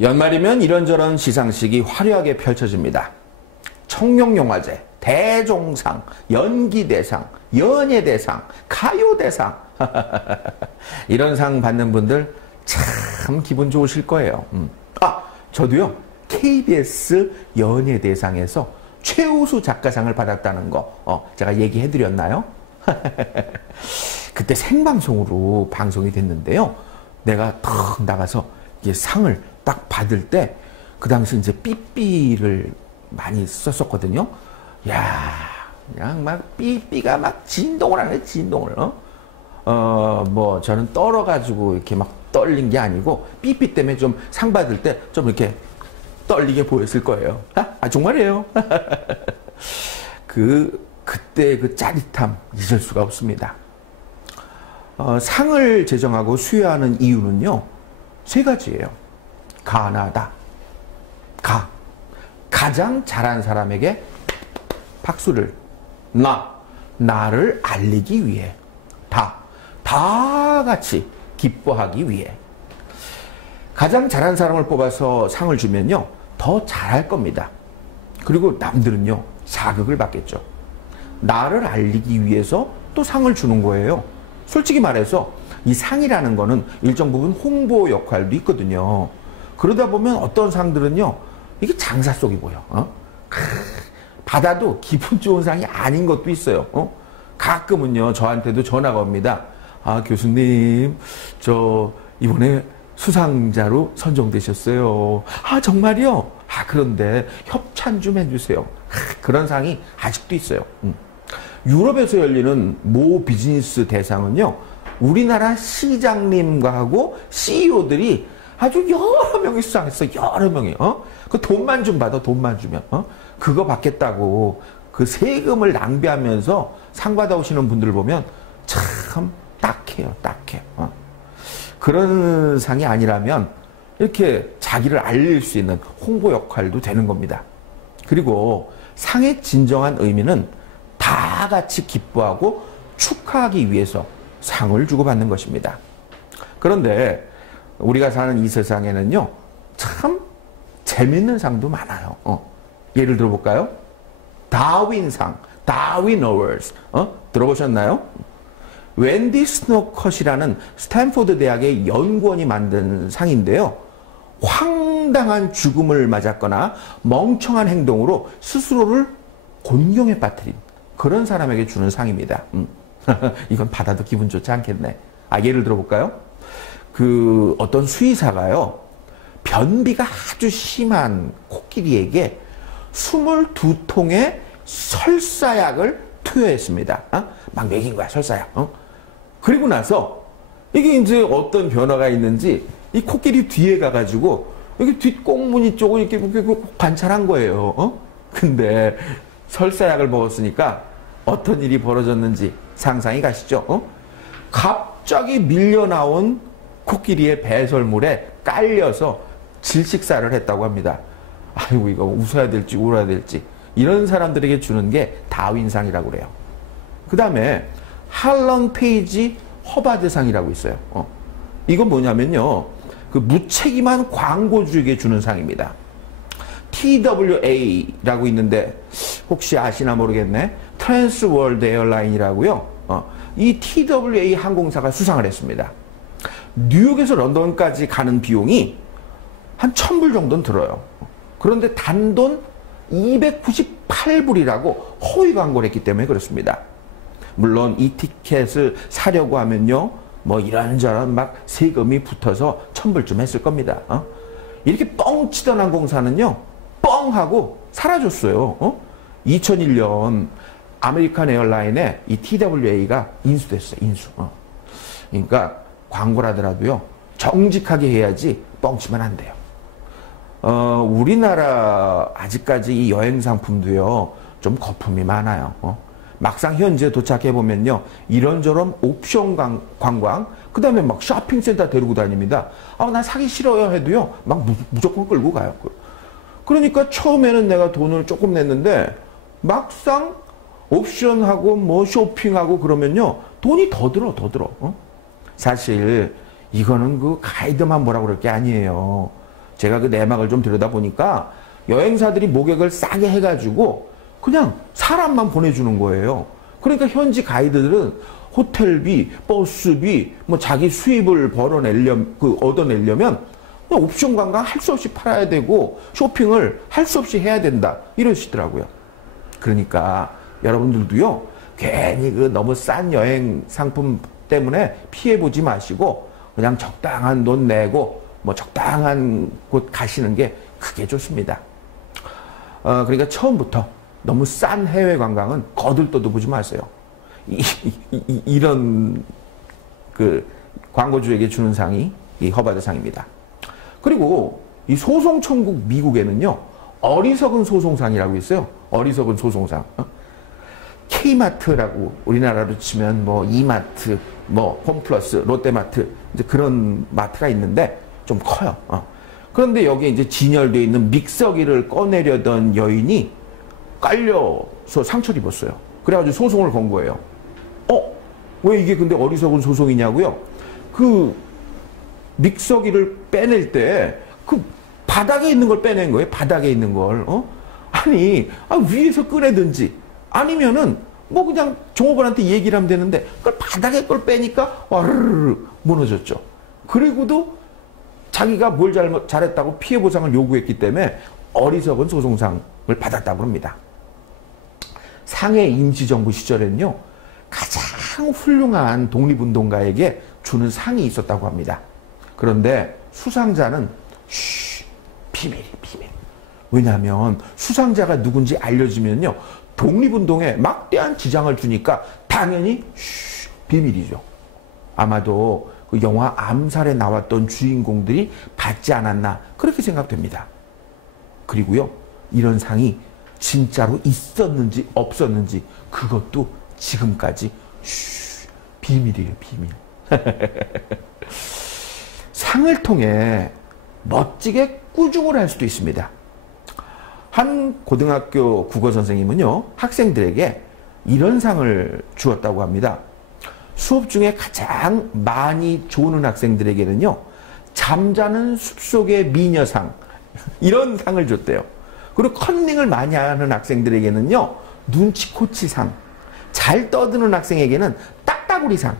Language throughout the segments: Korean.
연말이면 이런저런 시상식이 화려하게 펼쳐집니다. 청룡영화제, 대종상, 연기대상, 연예대상, 가요대상. 이런 상 받는 분들 참 기분 좋으실 거예요. 저도요. KBS 연예대상에서 최우수 작가상을 받았다는 거 제가 얘기해드렸나요? 그때 생방송으로 방송이 됐는데요. 내가 탁 나가서 이게 상을 딱 받을 때 그 당시 이제 삐삐를 많이 썼었거든요. 야, 그냥 막 삐삐가 막 진동을 하네, 진동을. 뭐 저는 떨어가지고 이렇게 막 떨린 게 아니고 삐삐 때문에 좀 상 받을 때 좀 이렇게 떨리게 보였을 거예요. 정말이에요. 그때 그 짜릿함 잊을 수가 없습니다. 상을 제정하고 수여하는 이유는요, 3가지예요. 가나다. 가장 잘한 사람에게 박수를. 나를 알리기 위해. 다 같이 기뻐하기 위해. 가장 잘한 사람을 뽑아서 상을 주면요, 더 잘할 겁니다. 그리고 남들은요, 사극을 받겠죠. 나를 알리기 위해서 또 상을 주는 거예요. 솔직히 말해서 이 상이라는 거는 일정 부분 홍보 역할도 있거든요. 그러다 보면 어떤 상들은요, 이게 장사 속이 보여. 받아도 기분 좋은 상이 아닌 것도 있어요. 가끔은요, 저한테도 전화가 옵니다. 교수님, 저 이번에 수상자로 선정되셨어요. 정말요? 그런데 협찬 좀 해주세요. 그런 상이 아직도 있어요. 유럽에서 열리는 모 비즈니스 대상은요, 우리나라 시장님과 하고 CEO들이 아주 여러 명이 수상했어. 여러 명이. 그 돈만 좀 받아, 돈만 주면. 그거 받겠다고 그 세금을 낭비하면서 상 받아오시는 분들을 보면 참 딱해요, 딱해. 그런 상이 아니라면 이렇게 자기를 알릴 수 있는 홍보 역할도 되는 겁니다. 그리고 상의 진정한 의미는 다 같이 기뻐하고 축하하기 위해서 상을 주고받는 것입니다. 그런데 우리가 사는 이 세상에는요, 참 재밌는 상도 많아요. 예를 들어볼까요? 다윈상, 다윈 어워즈. 들어보셨나요? 웬디 스노컷이라는 스탠포드 대학의 연구원이 만든 상인데요. 황당한 죽음을 맞았거나 멍청한 행동으로 스스로를 곤경에 빠뜨린 그런 사람에게 주는 상입니다. 이건 받아도 기분 좋지 않겠네. 예를 들어볼까요? 어떤 수의사가요, 변비가 아주 심한 코끼리에게 22통의 설사약을 투여했습니다. 막 먹인 거야, 설사약. 그리고 나서 이게 이제 어떤 변화가 있는지 이 코끼리 뒤에 가가지고 여기 뒷꽁무니 쪽을 이렇게 관찰한 거예요. 근데 설사약을 먹었으니까 어떤 일이 벌어졌는지 상상이 가시죠? 갑자기 밀려나온 코끼리의 배설물에 깔려서 질식사를 했다고 합니다. 아이고, 이거 웃어야 될지 울어야 될지. 이런 사람들에게 주는 게 다윈상이라고 그래요. 그 다음에 할런 페이지 허바드상이라고 있어요. 이건 뭐냐면요, 그 무책임한 광고주에게 주는 상입니다. TWA라고 있는데 혹시 아시나 모르겠네. 트랜스월드 에어라인이라고요. 이 TWA 항공사가 수상을 했습니다. 뉴욕에서 런던까지 가는 비용이 한 1,000불 정도는 들어요. 그런데 단돈 298불이라고 허위 광고를 했기 때문에 그렇습니다. 물론 이 티켓을 사려고 하면요, 뭐 이런저런 막 세금이 붙어서 1,000불쯤 했을 겁니다. 이렇게 뻥치던 항공사는요, 뻥 하고 사라졌어요. 2001년 아메리칸 에어라인에 이 TWA가 인수됐어요. 인수. 그러니까 광고라더라도요, 정직하게 해야지 뻥치면 안 돼요. 우리나라 아직까지 이 여행 상품도요, 좀 거품이 많아요. 막상 현지에 도착해 보면요, 이런저런 옵션 관광, 그 다음에 막 쇼핑센터 데리고 다닙니다. 나 사기 싫어요 해도요, 막 무조건 끌고 가요. 그러니까 처음에는 내가 돈을 조금 냈는데 막상 옵션하고 뭐 쇼핑하고 그러면요, 돈이 더 들어. 사실 이거는 그 가이드만 뭐라고 그럴 게 아니에요. 제가 그 내막을 좀 들여다보니까 여행사들이 모객을 싸게 해가지고 그냥 사람만 보내주는 거예요. 그러니까 현지 가이드들은 호텔비, 버스비, 뭐 자기 수입을 얻어내려면 그냥 옵션 관광 할 수 없이 팔아야 되고 쇼핑을 할 수 없이 해야 된다. 이러시더라고요. 그러니까 여러분들도요, 괜히 그 너무 싼 여행 상품 때문에 피해보지 마시고 그냥 적당한 돈 내고 뭐 적당한 곳 가시는 게 그게 좋습니다. 그러니까 처음부터 너무 싼 해외 관광은 거들떠도 보지 마세요. 이런 그 광고주에게 주는 상이 이 허바드 상입니다. 그리고 이 소송 천국 미국에는요, 어리석은 소송상이라고 있어요. 어리석은 소송상. K마트라고 우리나라로 치면 뭐 이마트, 뭐 홈플러스, 롯데마트 이제 그런 마트가 있는데 좀 커요. 그런데 여기에 이제 진열되어 있는 믹서기를 꺼내려던 여인이 깔려서 상처를 입었어요. 그래가지고 소송을 건 거예요. 왜 이게 근데 어리석은 소송이냐고요? 그 믹서기를 빼낼 때 그 바닥에 있는 걸 빼낸 거예요. 바닥에 있는 걸. 아니, 위에서 꺼내든지 아니면은 뭐 그냥 종업원한테 얘기를 하면 되는데 그걸 바닥에 걸 빼니까 와르르 무너졌죠. 그리고도 자기가 뭘 잘했다고 피해 보상을 요구했기 때문에 어리석은 소송상을 받았다고 합니다. 상해 임시정부 시절에는요, 가장 훌륭한 독립운동가에게 주는 상이 있었다고 합니다. 그런데 수상자는 비밀. 왜냐하면 수상자가 누군지 알려지면요, 독립운동에 막대한 지장을 주니까 당연히 비밀이죠. 아마도 그 영화 암살에 나왔던 주인공들이 받지 않았나 그렇게 생각됩니다. 그리고요, 이런 상이 진짜로 있었는지 없었는지 그것도 지금까지 비밀이에요. 비밀. 상을 통해 멋지게 꾸중을 할 수도 있습니다. 한 고등학교 국어 선생님은요, 학생들에게 이런 상을 주었다고 합니다. 수업 중에 가장 많이 조는 학생들에게는요, 잠자는 숲속의 미녀상, 이런 상을 줬대요. 그리고 컨닝을 많이 하는 학생들에게는요, 눈치코치상, 잘 떠드는 학생에게는 딱따구리상.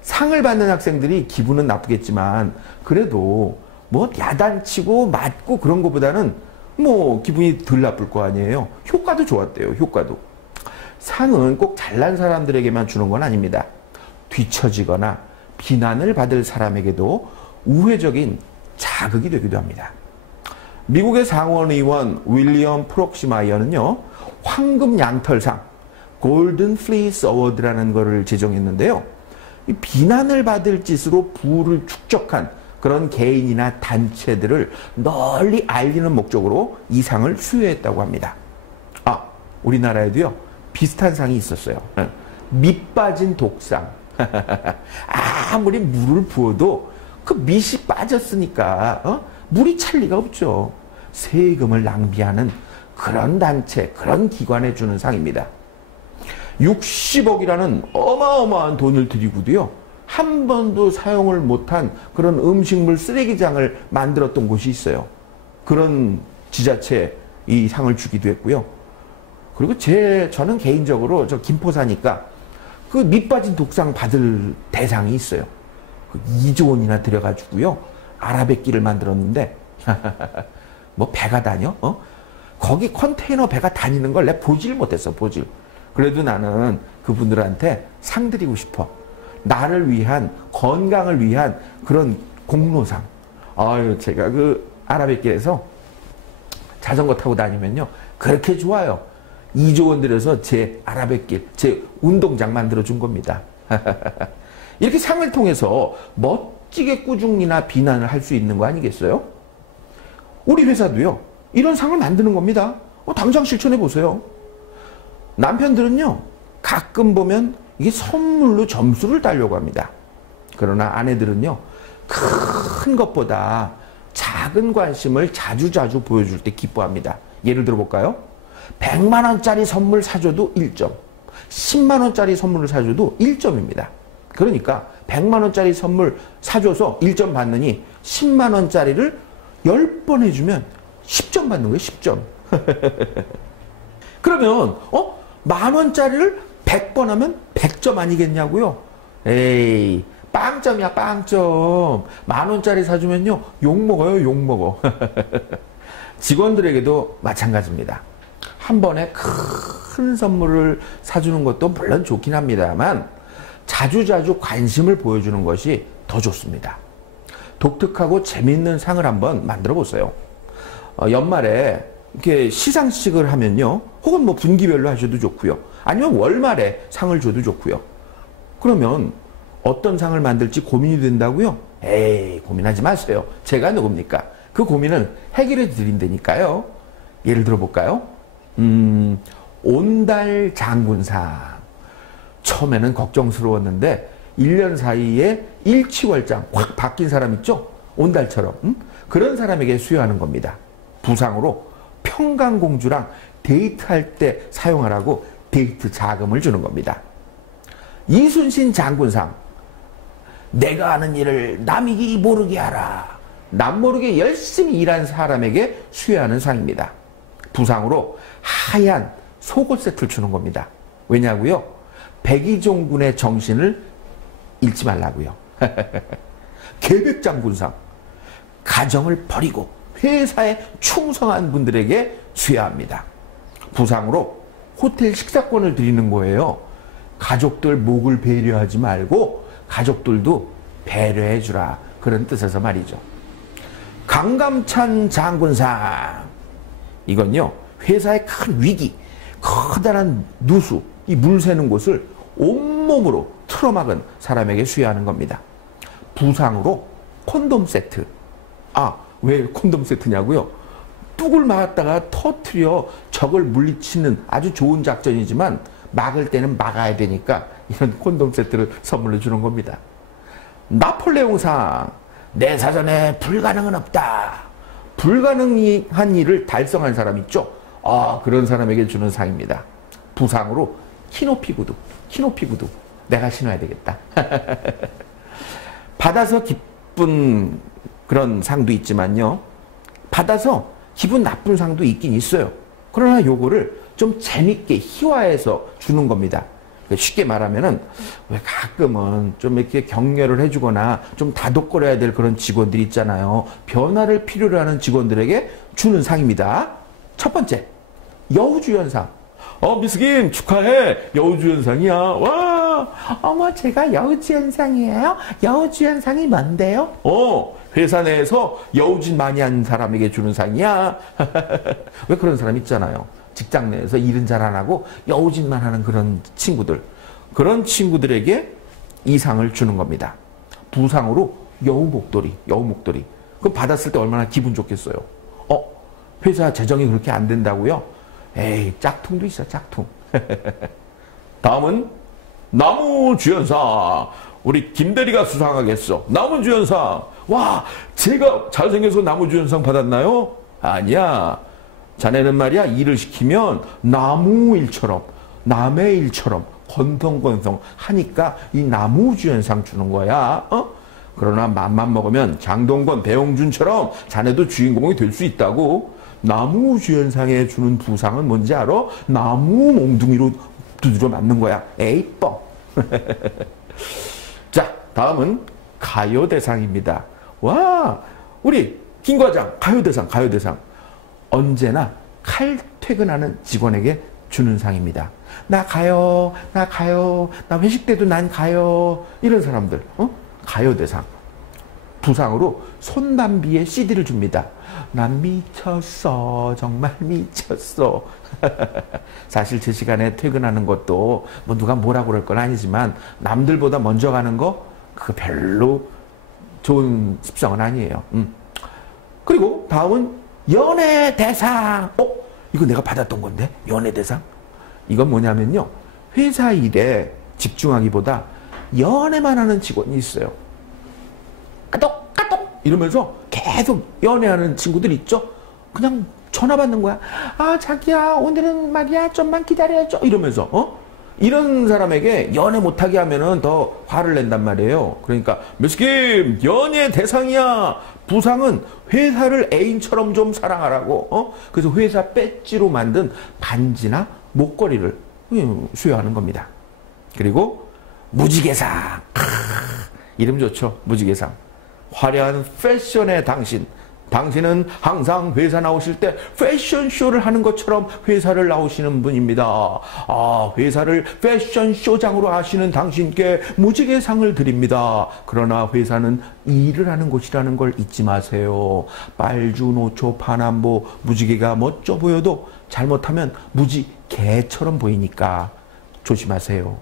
상을 받는 학생들이 기분은 나쁘겠지만 그래도 뭐 야단치고 맞고 그런 것보다는 뭐 기분이 덜 나쁠 거 아니에요. 효과도 좋았대요. 효과도. 상은 꼭 잘난 사람들에게만 주는 건 아닙니다. 뒤처지거나 비난을 받을 사람에게도 우회적인 자극이 되기도 합니다. 미국의 상원의원 윌리엄 프록시마이어는요, 황금 양털상, 골든 플리스 어워드라는 거를 제정했는데요, 이 비난을 받을 짓으로 부를 축적한 그런 개인이나 단체들을 널리 알리는 목적으로 이 상을 수여했다고 합니다. 우리나라에도요, 비슷한 상이 있었어요. 밑 빠진 독상. 아무리 물을 부어도 그 밑이 빠졌으니까 물이 찰 리가 없죠. 세금을 낭비하는 그런 단체, 그런 기관에 주는 상입니다. 60억이라는 어마어마한 돈을 들이고도요, 한 번도 사용을 못한 그런 음식물 쓰레기장을 만들었던 곳이 있어요. 그런 지자체에 이 상을 주기도 했고요. 그리고 저는 개인적으로 저 김포 사니까 그 밑빠진 독상 받을 대상이 있어요. 그 2조 원이나 들여가지고요, 아라뱃길을 만들었는데 뭐 배가 다녀? 거기 컨테이너 배가 다니는 걸 내가 보질 못했어. 보질. 그래도 나는 그분들한테 상 드리고 싶어. 나를 위한, 건강을 위한 그런 공로상. 제가 그 아라뱃길에서 자전거 타고 다니면요, 그렇게 좋아요. 2조 원 들여서 제 아라뱃길, 제 운동장 만들어준 겁니다. 이렇게 상을 통해서 멋지게 꾸중이나 비난을 할 수 있는 거 아니겠어요? 우리 회사도요, 이런 상을 만드는 겁니다. 당장 실천해 보세요. 남편들은요, 가끔 보면 이게 선물로 점수를 따려고 합니다. 그러나 아내들은요, 큰 것보다 작은 관심을 자주자주 보여줄 때 기뻐합니다. 예를 들어 볼까요? 100만 원짜리 선물 사줘도 1점, 10만 원짜리 선물을 사줘도 1점입니다. 그러니까 100만 원짜리 선물 사줘서 1점 받느니 10만 원짜리를 10번 해주면 10점 받는 거예요. 10점. 그러면 10,000원짜리를 100번 하면 100점 아니겠냐고요? 에이, 빵점이야, 빵점. 10,000원짜리 사주면요, 욕먹어요, 욕먹어. 직원들에게도 마찬가지입니다. 한 번에 큰 선물을 사주는 것도 물론 좋긴 합니다만 자주자주 관심을 보여주는 것이 더 좋습니다. 독특하고 재미있는 상을 한번 만들어 보세요. 연말에 이렇게 시상식을 하면요, 혹은 뭐 분기별로 하셔도 좋고요, 아니면 월말에 상을 줘도 좋고요. 그러면 어떤 상을 만들지 고민이 된다고요? 에이, 고민하지 마세요. 제가 누굽니까? 그 고민은 해결해 드린다니까요. 예를 들어 볼까요? 온달 장군상. 처음에는 걱정스러웠는데 1년 사이에 일취월장 확 바뀐 사람 있죠? 온달처럼. 그런 사람에게 수여하는 겁니다. 부상으로 평강공주랑 데이트할 때 사용하라고 데이트 자금을 주는 겁니다. 이순신 장군상. 내가 하는 일을 남이 모르게 하라. 남 모르게 열심히 일한 사람에게 수여하는 상입니다. 부상으로 하얀 속옷 세트를 주는 겁니다. 왜냐고요? 백의종군의 정신을 잃지 말라고요. 계백장군상. 가정을 버리고 회사에 충성한 분들에게 수여합니다. 부상으로 호텔 식사권을 드리는 거예요. 가족들 목을 배려하지 말고 가족들도 배려해 주라. 그런 뜻에서 말이죠. 강감찬 장군상. 이건요, 회사의 큰 위기, 커다란 누수, 이 물 새는 곳을 온몸으로 틀어막은 사람에게 수여하는 겁니다. 부상으로 콘돔 세트. 아, 왜 콘돔 세트냐고요? 뚝을 막았다가 터트려 적을 물리치는 아주 좋은 작전이지만 막을 때는 막아야 되니까 이런 콘돔 세트를 선물로 주는 겁니다. 나폴레옹상. 내 사전에 불가능은 없다. 불가능한 일을 달성한 사람 있죠? 그런 사람에게 주는 상입니다. 부상으로 키높이 구두. 키높이 구두. 내가 신어야 되겠다. 받아서 기쁜 그런 상도 있지만요, 받아서 기분 나쁜 상도 있긴 있어요. 그러나 요거를 좀 재밌게 희화해서 주는 겁니다. 쉽게 말하면은, 왜 가끔은 좀 이렇게 격려를 해주거나 좀 다독거려야 될 그런 직원들 있잖아요. 변화를 필요로 하는 직원들에게 주는 상입니다. 첫 번째, 여우주연상. 미스김 축하해. 여우주연상이야. 와. 어머, 제가 여우주연상이에요? 여우주연상이 뭔데요? 회사 내에서 여우짓 많이 한 사람에게 주는 상이야. 왜 그런 사람 있잖아요. 직장 내에서 일은 잘 안 하고 여우짓만 하는 그런 친구들. 그런 친구들에게 이 상을 주는 겁니다. 부상으로 여우 목도리. 여우 목도리. 그럼 받았을 때 얼마나 기분 좋겠어요. 회사 재정이 그렇게 안 된다고요? 에이, 짝퉁도 있어, 짝퉁. 다음은 나무주연상. 우리 김대리가 수상하겠어. 나무주연상. 와, 제가 잘생겨서 나무주연상 받았나요? 아니야. 자네는 말이야, 일을 시키면 나무 일처럼, 남의 일처럼 건성건성 하니까 이 나무주연상 주는 거야. 그러나 맘만 먹으면 장동건, 배용준처럼 자네도 주인공이 될 수 있다고. 나무주연상에 주는 부상은 뭔지 알아? 나무 몽둥이로 두드려 맞는 거야. 에이, 뻥. 자, 다음은 가요대상입니다. 와, 우리 김과장 가요대상, 가요대상. 언제나 칼퇴근하는 직원에게 주는 상입니다. 나 가요, 나 가요, 나 회식 때도 난 가요. 이런 사람들, 가요대상. 부상으로 손담비의 CD를 줍니다. 난 미쳤어, 정말 미쳤어. 사실 제 시간에 퇴근하는 것도 뭐 누가 뭐라고 그럴 건 아니지만 남들보다 먼저 가는 거 그거 별로 좋은 습성은 아니에요. 그리고 다음은 연예대상. 이거 내가 받았던 건데, 연예대상. 이건 뭐냐면요, 회사 일에 집중하기보다 연애만 하는 직원이 있어요. 까똑 까똑 이러면서 계속 연애하는 친구들 있죠. 그냥 전화 받는 거야. 아, 자기야, 오늘은 말이야, 좀만 기다려줘. 이러면서 이런 사람에게 연애 못하게 하면은 더 화를 낸단 말이에요. 그러니까 미스김 연예 대상이야. 부상은 회사를 애인처럼 좀 사랑하라고, 그래서 회사 배지로 만든 반지나 목걸이를 수여하는 겁니다. 그리고 무지개상. 이름 좋죠? 무지개상. 화려한 패션의 당신. 당신은 항상 회사 나오실 때 패션쇼를 하는 것처럼 회사를 나오시는 분입니다. 회사를 패션쇼장으로 하시는 당신께 무지개상을 드립니다. 그러나 회사는 일을 하는 곳이라는 걸 잊지 마세요. 빨주, 노초, 파남보, 무지개가 멋져 보여도 잘못하면 무지개처럼 보이니까 조심하세요.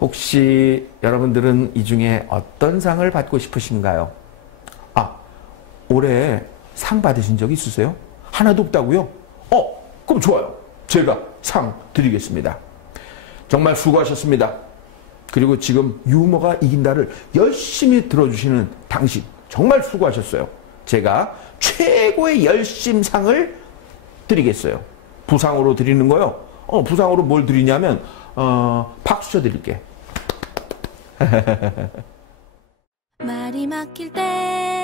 혹시 여러분들은 이 중에 어떤 상을 받고 싶으신가요? 올해 상 받으신 적 있으세요? 하나도 없다고요? 그럼 좋아요. 제가 상 드리겠습니다. 정말 수고하셨습니다. 그리고 지금 유머가 이긴다를 열심히 들어주시는 당신 정말 수고하셨어요. 제가 최고의 열심상을 드리겠어요. 부상으로 드리는 거요. 부상으로 뭘 드리냐면 박수 쳐드릴게. 말이 막힐 때